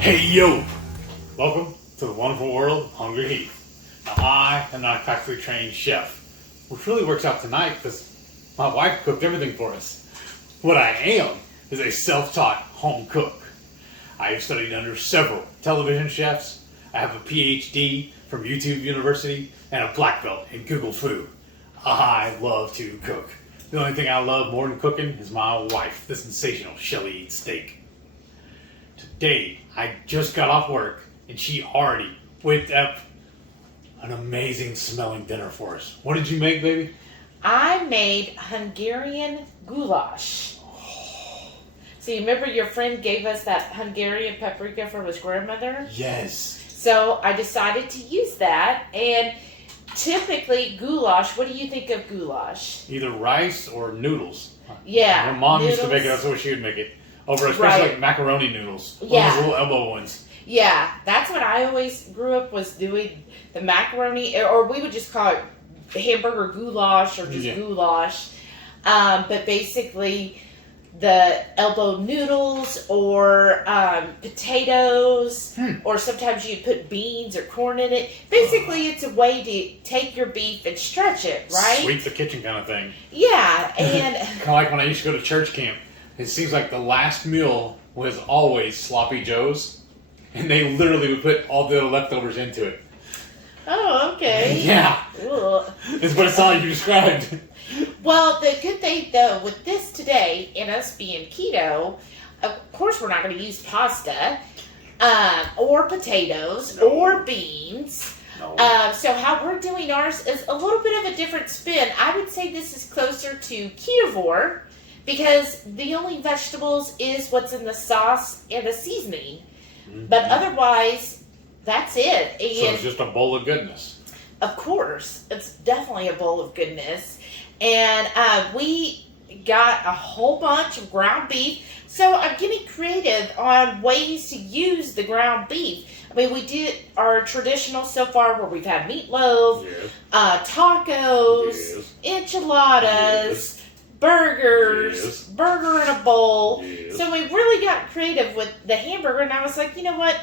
Hey yo! Welcome to the wonderful world of Hungry Heath. Now I am not a factory trained chef, which really works out tonight because my wife cooked everything for us. What I am is a self-taught home cook. I have studied under several television chefs. I have a PhD from YouTube University and a black belt in Google Food. I love to cook. The only thing I love more than cooking is my wife, the sensational Shelly eats steak. Today, I just got off work and she already whipped up an amazing smelling dinner for us. What did you make, baby? I made Hungarian Goulash. So you remember your friend gave us that Hungarian paprika from his grandmother? Yes. So I decided to use that. And typically goulash, what do you think of goulash? Either rice or noodles. Yeah. My mom noodles. used to make it, that's what she would make it. Over especially like macaroni noodles. Yeah. Those little elbow ones. Yeah, that's what I always grew up was doing, the macaroni, or we would just call it hamburger goulash or just goulash. But basically the elbow noodles or potatoes, or sometimes you put beans or corn in it. Basically, it's a way to take your beef and stretch it, right? Sweep the kitchen kind of thing. Yeah, and kind of like when I used to go to church camp. It seems like the last meal was always sloppy joes, and they literally would put all the leftovers into it. oh, okay. Yeah, Ugh. it's what it's all you described. Well, the good thing, though, with this today, and us being keto, of course we're not going to use pasta, or potatoes, or beans. No. So how we're doing ours is a little bit of a different spin. I would say this is closer to ketovore, because the only vegetables is what's in the sauce and the seasoning. Mm-hmm. But otherwise, that's it. And so it's just a bowl of goodness. Of course. It's definitely a bowl of goodness. And we got a whole bunch of ground beef. So I'm getting creative on ways to use the ground beef. I mean, we did our traditional so far where we've had meatloaf, tacos, enchiladas, burgers, burger in a bowl. So we really got creative with the hamburger, and I was like, you know what?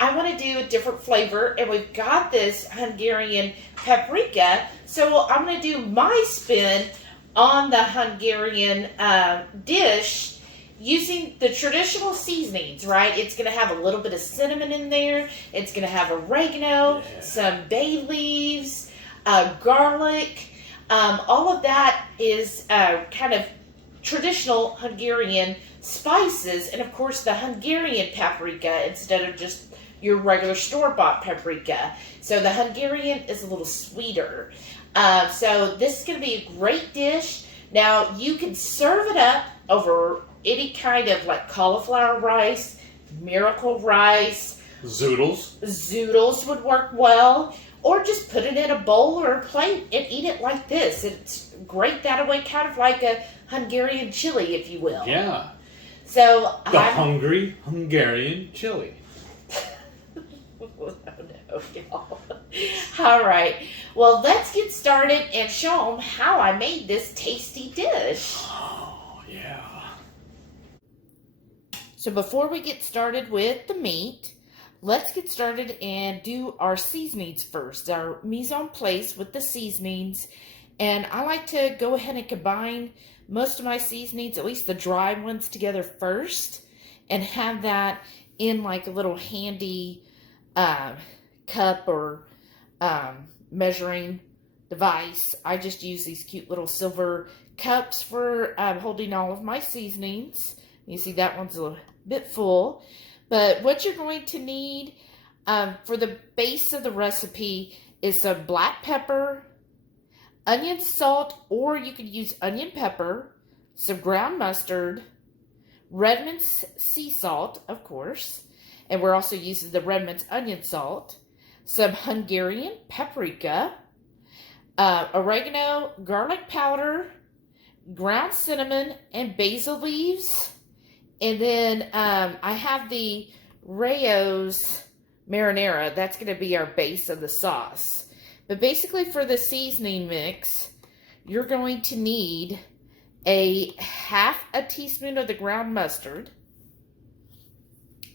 I want to do a different flavor, and we've got this Hungarian paprika, so I'm going to do my spin on the Hungarian dish using the traditional seasonings, right? It's going to have a little bit of cinnamon in there. It's going to have oregano, some bay leaves, garlic. All of that is kind of traditional Hungarian spices, and of course the Hungarian paprika instead of just your regular store-bought paprika. So the Hungarian is a little sweeter. So this is going to be a great dish. Now you can serve it up over any kind of like cauliflower rice, miracle rice. Zoodles would work well. Or just put it in a bowl or a plate and eat it like this. It's great that way, kind of like a Hungarian chili, if you will. Yeah. So the hungry Hungarian chili. Oh, no, y'all. All right. Well, let's get started and show them how I made this tasty dish. Oh, yeah. So before we get started with the meat, let's get started and do our seasonings first. Our mise en place with the seasonings. And I like to go ahead and combine most of my seasonings, at least the dry ones, together first. And have that in like a little handy cup or measuring device. I just use these cute little silver cups for holding all of my seasonings. You see that one's a bit full. But what you're going to need for the base of the recipe is some black pepper, onion salt, or you could use onion pepper, some ground mustard, Redmond sea salt, of course, and we're also using the Redmond's onion salt, some Hungarian paprika, oregano, garlic powder, ground cinnamon, and basil leaves. And then I have the Rao's marinara. That's going to be our base of the sauce. But basically for the seasoning mix, you're going to need a half a teaspoon of the ground mustard,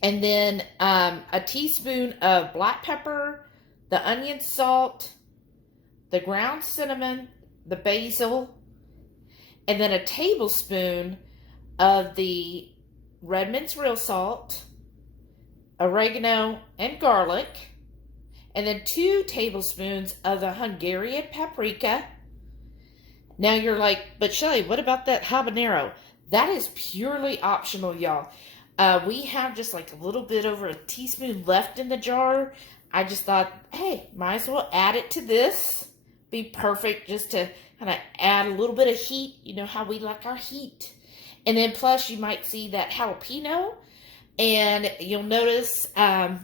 And then a teaspoon of black pepper, the onion salt, the ground cinnamon, the basil, and then a tablespoon of the Redmond's real salt, oregano, and garlic, and then 2 tablespoons of the Hungarian paprika. Now you're like, but Shelly, what about that habanero? That is purely optional, y'all. We have just like a little bit over a teaspoon left in the jar. I just thought, hey, might as well add it to this. Be perfect just to kind of add a little bit of heat. You know how we like our heat. And then plus you might see that jalapeno. And you'll notice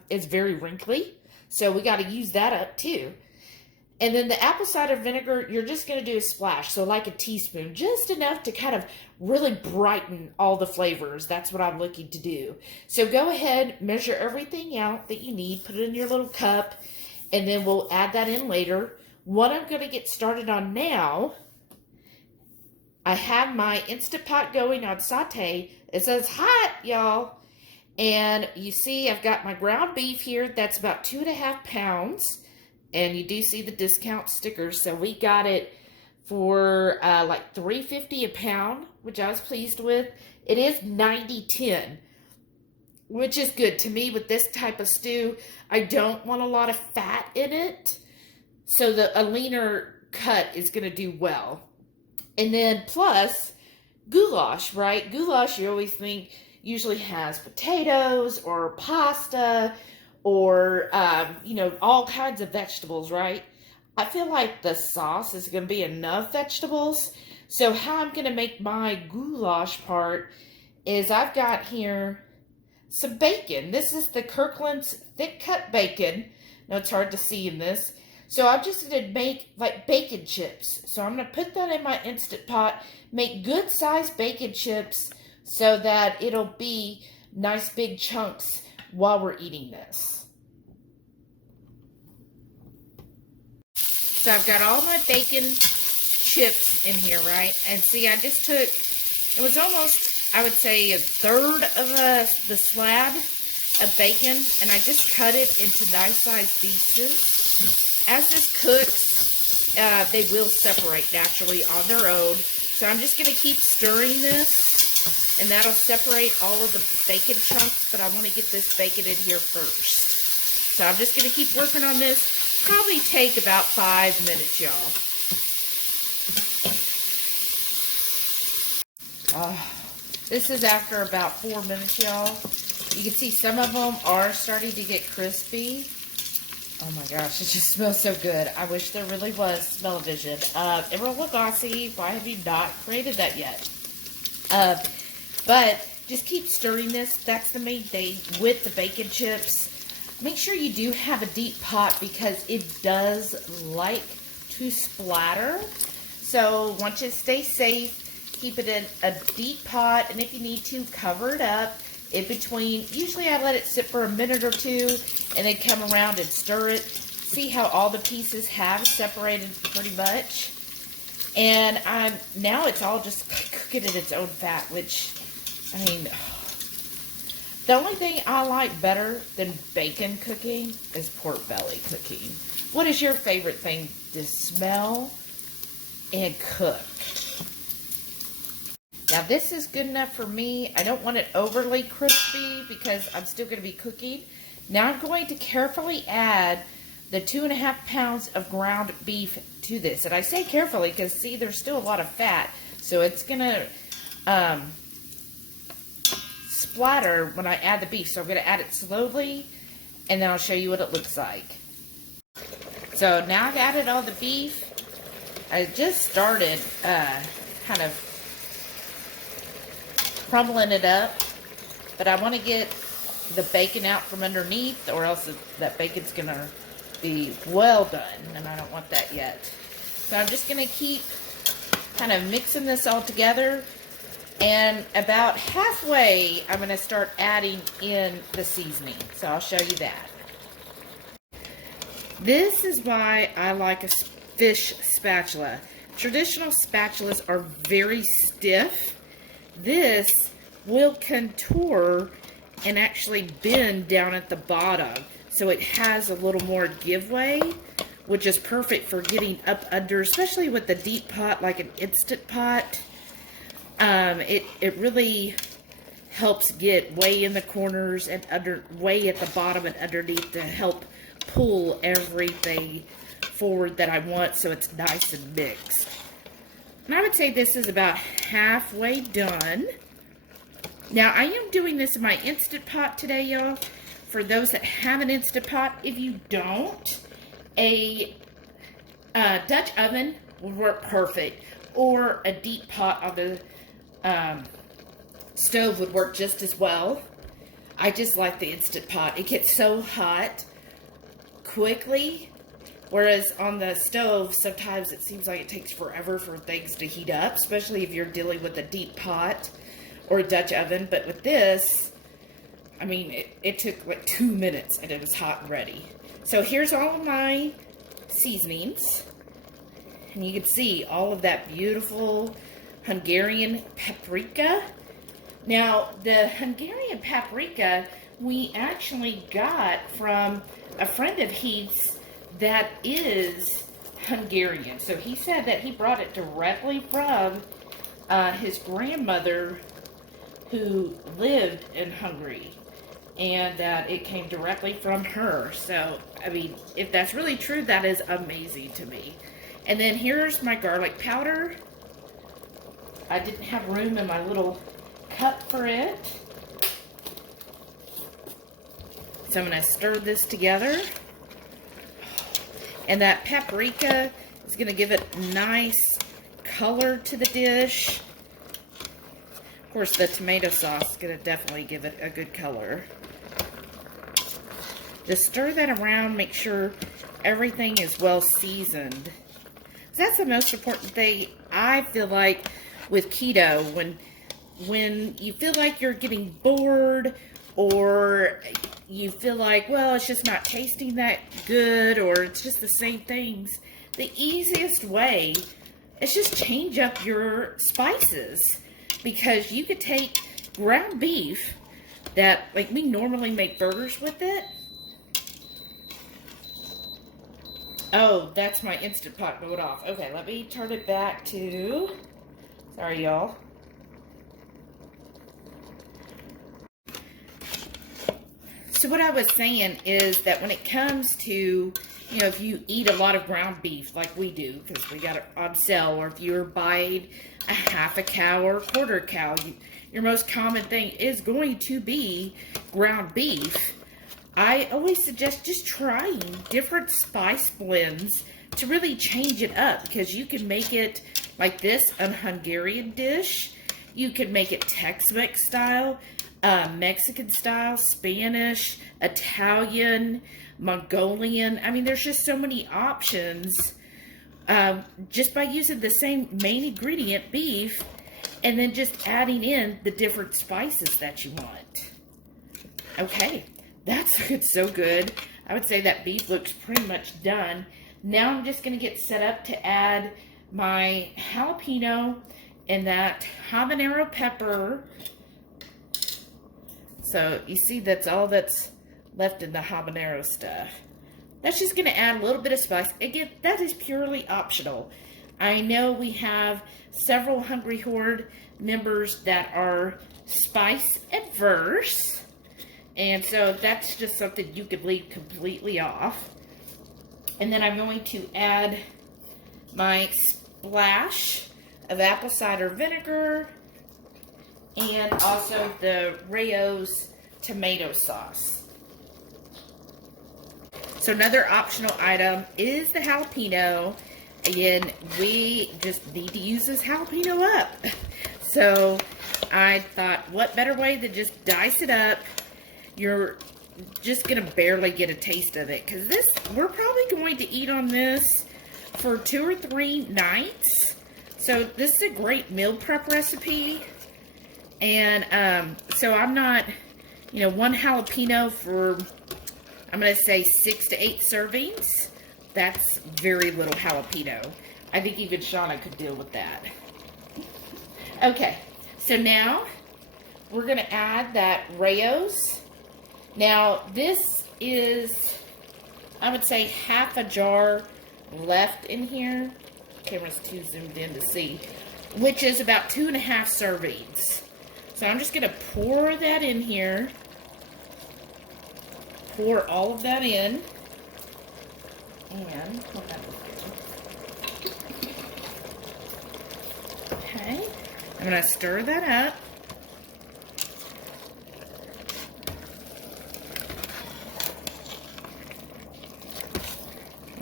it's very wrinkly. So we got to use that up too. And then the apple cider vinegar, you're just going to do a splash. So like a teaspoon, just enough to kind of really brighten all the flavors. That's what I'm looking to do. So go ahead, measure everything out that you need. Put it in your little cup. And then we'll add that in later. What I'm going to get started on now, I have my InstantPot going on saute. It says hot, y'all. And you see I've got my ground beef here. That's about 2.5 pounds. And you do see the discount stickers. So we got it for like $3.50 a pound, which I was pleased with. It is 90/10, which is good. To me, with this type of stew, I don't want a lot of fat in it. So a leaner cut is going to do well. And then plus, goulash, right? Goulash, you always think, usually has potatoes or pasta or, you know, all kinds of vegetables, right? I feel like the sauce is going to be enough vegetables. So how I'm going to make my goulash part is I've got here some bacon. This is the Kirkland's thick cut bacon. Now it's hard to see in this. So I'm just going to make like bacon chips. So I'm going to put that in my Instant Pot, make good sized bacon chips so that it'll be nice big chunks while we're eating this. So I've got all my bacon chips in here, right? And see, I just took, it was almost, I would say, a third of the slab of bacon, and I just cut it into nice sized pieces. As this cooks, they will separate naturally on their own. So I'm just going to keep stirring this, and that'll separate all of the bacon chunks, but I want to get this bacon in here first. So I'm just going to keep working on this. Probably take about 5 minutes, y'all. This is after about 4 minutes, y'all. You can see some of them are starting to get crispy. Oh my gosh, it just smells so good. I wish there really was smell-o-vision. Emerald Lagasse, why have you not created that yet? But just keep stirring this. That's the main thing with the bacon chips. Make sure you do have a deep pot because it does like to splatter. So want you to stay safe, keep it in a deep pot, and if you need to, cover it up in between. Usually I let it sit for a minute or two and then come around and stir it. See how all the pieces have separated pretty much. And now it's all just cooking in its own fat, which, I mean, the only thing I like better than bacon cooking is pork belly cooking. What is your favorite thing to smell and cook? Now this is good enough for me. I don't want it overly crispy because I'm still going to be cooking. Now I'm going to carefully add the 2.5 pounds of ground beef to this. And I say carefully because, see, there's still a lot of fat. So it's going to splatter when I add the beef. So I'm going to add it slowly, and then I'll show you what it looks like. So now I've added all the beef. I just started kind of crumbling it up, but I want to get the bacon out from underneath, or else that bacon's going to be well done, and I don't want that yet. So I'm just going to keep kind of mixing this all together, and about halfway I'm going to start adding in the seasoning. So I'll show you that. This is why I like a fish spatula. Traditional spatulas are very stiff. This will contour and actually bend down at the bottom. So it has a little more giveaway, which is perfect for getting up under, especially with the deep pot, like an Instant Pot. It really helps get way in the corners and way at the bottom and underneath to help pull everything forward that I want so it's nice and mixed. And I would say this is about halfway done. Now, I am doing this in my Instant Pot today, y'all. For those that have an Instant Pot, if you don't, a Dutch oven would work perfect. Or a deep pot on the stove would work just as well. I just like the Instant Pot. It gets so hot quickly. Whereas on the stove, sometimes it seems like it takes forever for things to heat up. Especially if you're dealing with a deep pot or a Dutch oven. But with this, I mean, it took like 2 minutes and it was hot and ready. So here's all of my seasonings. And you can see all of that beautiful Hungarian paprika. Now, the Hungarian paprika we actually got from a friend of Heath's that is Hungarian. So he said that he brought it directly from his grandmother who lived in Hungary. And that it came directly from her. So, I mean, if that's really true, that is amazing to me. And then here's my garlic powder. I didn't have room in my little cup for it. So I'm going to stir this together. And that paprika is going to give it nice color to the dish. Of course, the tomato sauce is going to definitely give it a good color. Just stir that around, make sure everything is well seasoned. That's the most important thing, I feel like, with keto. When you feel like you're getting bored, or you feel like, well, it's just not tasting that good, or it's just the same things, the easiest way is just change up your spices. Because you could take ground beef that, like, we normally make burgers with it. Oh, that's my Instant Pot going off. Okay, let me turn it back to... Sorry, y'all. So what I was saying is that when it comes to, you know, if you eat a lot of ground beef like we do, because we got it on sale, or if you're buying a half a cow or a quarter cow, your most common thing is going to be ground beef. I always suggest just trying different spice blends to really change it up, because you can make it like this, a Hungarian dish. You can make it Tex-Mex style, Mexican style, Spanish, Italian, Mongolian. I mean, there's just so many options just by using the same main ingredient, beef, and then just adding in the different spices that you want. Okay. That's so good. I would say that beef looks pretty much done. Now I'm just going to get set up to add my jalapeno and that habanero pepper. So you see that's all that's left in the habanero stuff. That's just going to add a little bit of spice. Again, that is purely optional. I know we have several Hungry Horde members that are spice adverse. And so that's just something you could leave completely off. And then I'm going to add my splash of apple cider vinegar and also the Rao's tomato sauce. So another optional item is the jalapeno. Again, we just need to use this jalapeno up. So I thought, what better way than just dice it up. You're just going to barely get a taste of it. Because this, we're probably going to eat on this for 2 or 3 nights. So this is a great meal prep recipe. And so I'm not, you know, 1 jalapeno for, I'm going to say 6 to 8 servings. That's very little jalapeno. I think even Shauna could deal with that. Okay, so now we're going to add that Rao's. Now, this is, I would say, half a jar left in here. Camera's too zoomed in to see. Which is about 2.5 servings. So I'm just going to pour that in here. Pour all of that in. And, hold on. Okay. I'm going to stir that up.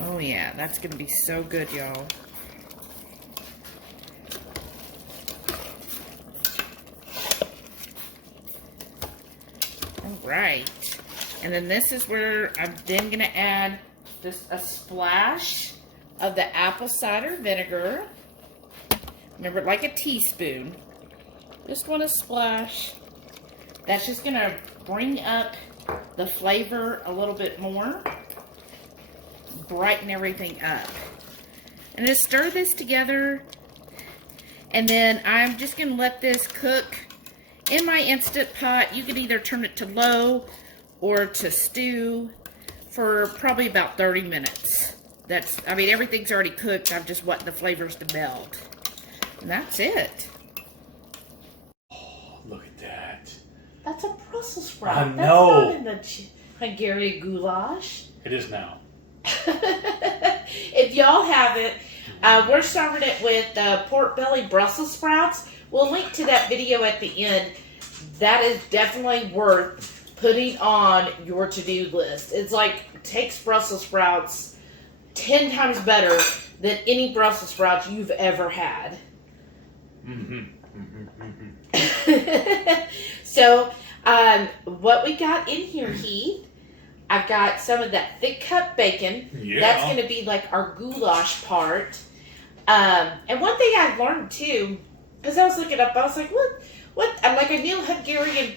Oh yeah, that's going to be so good, y'all. Alright. And then this is where I'm then going to add just a splash of the apple cider vinegar. Remember, like a teaspoon. Just want to splash. That's just going to bring up the flavor a little bit more. Brighten everything up. And just stir this together. And then I'm just going to let this cook in my Instant Pot. You can either turn it to low or to stew for probably about 30 minutes. I mean, everything's already cooked. I'm just wanting the flavors to melt. And that's it. Oh, look at that. That's a Brussels sprout. I know. That's not in the Hungarian Goulash. It is now. If y'all haven't, we're serving it with pork belly Brussels sprouts. We'll link to that video at the end. That is definitely worth putting on your to-do list. It's like, takes Brussels sprouts 10 times better than any Brussels sprouts you've ever had. So, what we got in here, Heath, I've got some of that thick cut bacon. Yeah. That's going to be like our goulash part. And one thing I learned too, because I was looking up, I was like, what? I'm like, I knew Hungarian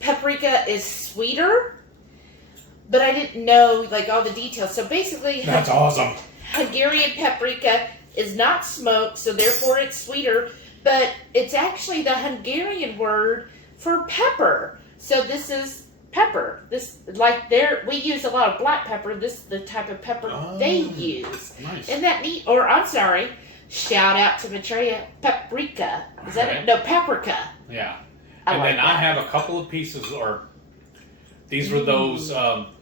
paprika is sweeter, but I didn't know like all the details. So basically, that's awesome. Hungarian paprika is not smoked, so therefore it's sweeter, but it's actually the Hungarian word for pepper. So this is pepper. This, like, we use a lot of black pepper. This is the type of pepper they use. Nice. Isn't that neat? Or, I'm sorry, shout out to Maitreya, paprika. Is that it? No, paprika. Yeah. I And like then that. I have a couple of pieces, these were those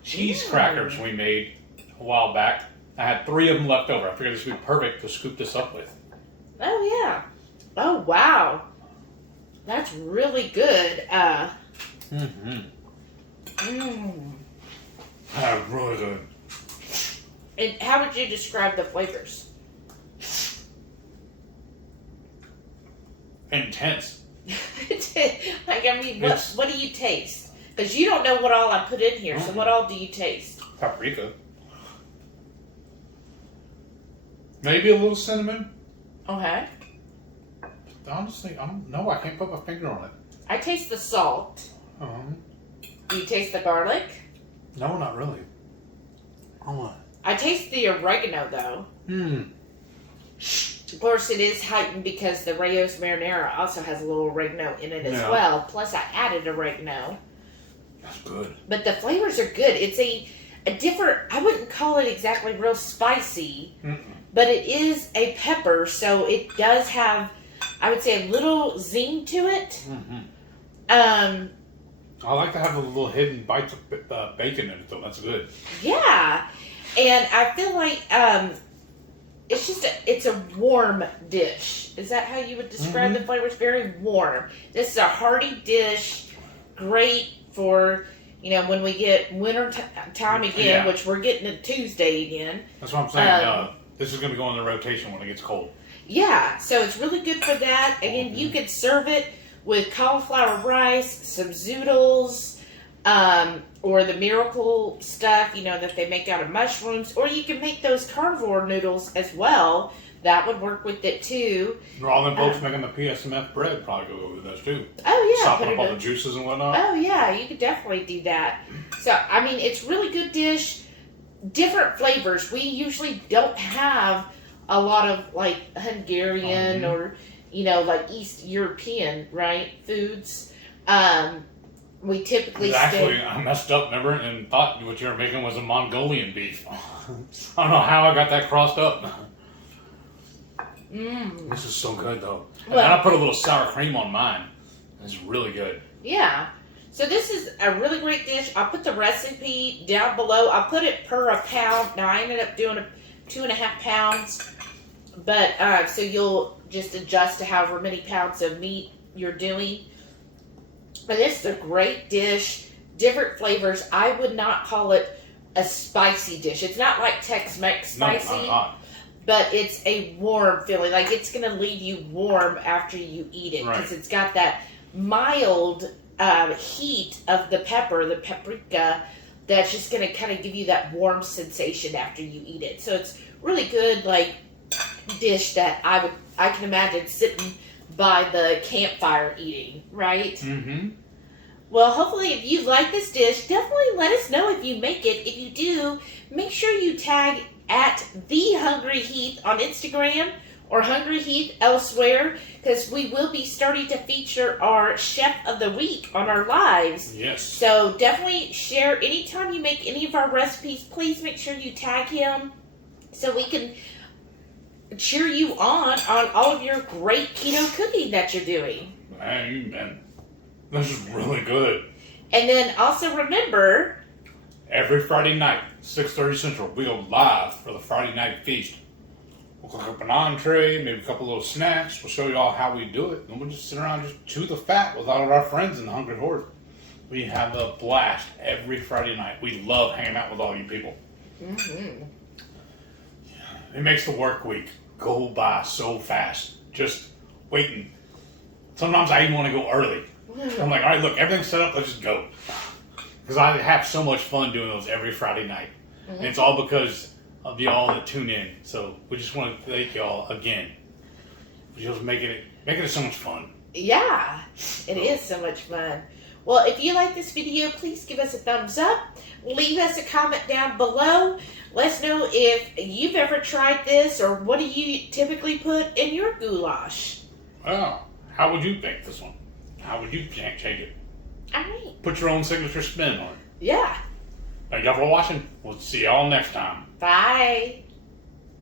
cheese crackers we made a while back. I had 3 of them left over. I figured this would be perfect to scoop this up with. Oh, yeah. Oh, wow. That's really good. That's really good. And how would you describe the flavors? Intense. Like, I mean, what do you taste? Because you don't know what all I put in here, so what all do you taste? Paprika. Maybe a little cinnamon. Okay. Honestly, I don't know. I can't put my finger on it. I taste the salt. Do you taste the garlic? No, not really. Oh. I taste the oregano, though. Of course, it is heightened because the Rao's marinara also has a little oregano in it as well. Plus, I added oregano. That's good. But the flavors are good. It's a different, I wouldn't call it exactly real spicy, but it is a pepper, so it does have, I would say, a little zing to it. I like to have a little hidden bites of bacon in it, though. That's good. Yeah. And I feel like it's just it's a warm dish. Is that how you would describe the flavors? Very warm. This is a hearty dish. Great for, when we get winter time again, which we're getting it Tuesday again. That's what I'm saying. This is going to go in the rotation when it gets cold. Yeah, so it's really good for that. Again, you could serve it with cauliflower rice, some zoodles, or the miracle stuff, that they make out of mushrooms. Or you can make those carnivore noodles as well. That would work with it too. All them folks making the PSMF bread probably go over this too. Oh yeah, sopping up all the juices and whatnot. Oh yeah, you could definitely do that. So I mean, it's really good dish. Different flavors. We usually don't have a lot of like Hungarian or like East European foods. We typically Actually, I messed up, remember, and thought what you were making was a Mongolian beef. I don't know how I got that crossed up. This is so good, though. And then I put a little sour cream on mine. It's really good. Yeah. So this is a really great dish. I'll put the recipe down below. I'll put it per a pound. Now, I ended up doing 2.5 pounds. But, so you'll just adjust to however many pounds of meat you're doing. But it's a great dish, different flavors. I would not call it a spicy dish. It's not like Tex-Mex spicy, No, not. but it's a warm feeling. Like it's going to leave you warm after you eat it because it's got that mild heat of the pepper, the paprika, that's just going to kind of give you that warm sensation after you eat it. So it's really good, like dish that I can imagine sitting by the campfire eating, right? Mm-hmm. Well, hopefully if you like this dish, definitely let us know if you make it. If you do, make sure you tag at the Hungry Heath on Instagram or Hungry Heath elsewhere, because we will be starting to feature our Chef of the Week on our lives. Yes. So definitely share anytime you make any of our recipes. Please make sure you tag him so we can cheer you on all of your great keto cooking that you're doing. Amen. This is really good. And then also remember, every Friday night, 6:30 Central, we go live for the Friday night feast. We'll cook up an entree, maybe a couple little snacks. We'll show you all how we do it. And we'll just sit around and just chew the fat with all of our friends in the Hungry Horde. We have a blast every Friday night. We love hanging out with all you people. Mm-hmm. It makes the work week go by so fast. Just waiting. Sometimes I even want to go early. I'm like, all right, look, everything's set up. Let's just go. Because I have so much fun doing those every Friday night. Mm-hmm. And it's all because of y'all that tune in. So we just want to thank y'all again. For just making it so much fun. Yeah, it is so much fun. Well, if you like this video, please give us a thumbs up. Leave us a comment down below. Let us know if you've ever tried this or what do you typically put in your goulash. Well, how would you make this one? How would you change it? All right. Put your own signature spin on it. Yeah. Thank y'all for watching. We'll see y'all next time. Bye.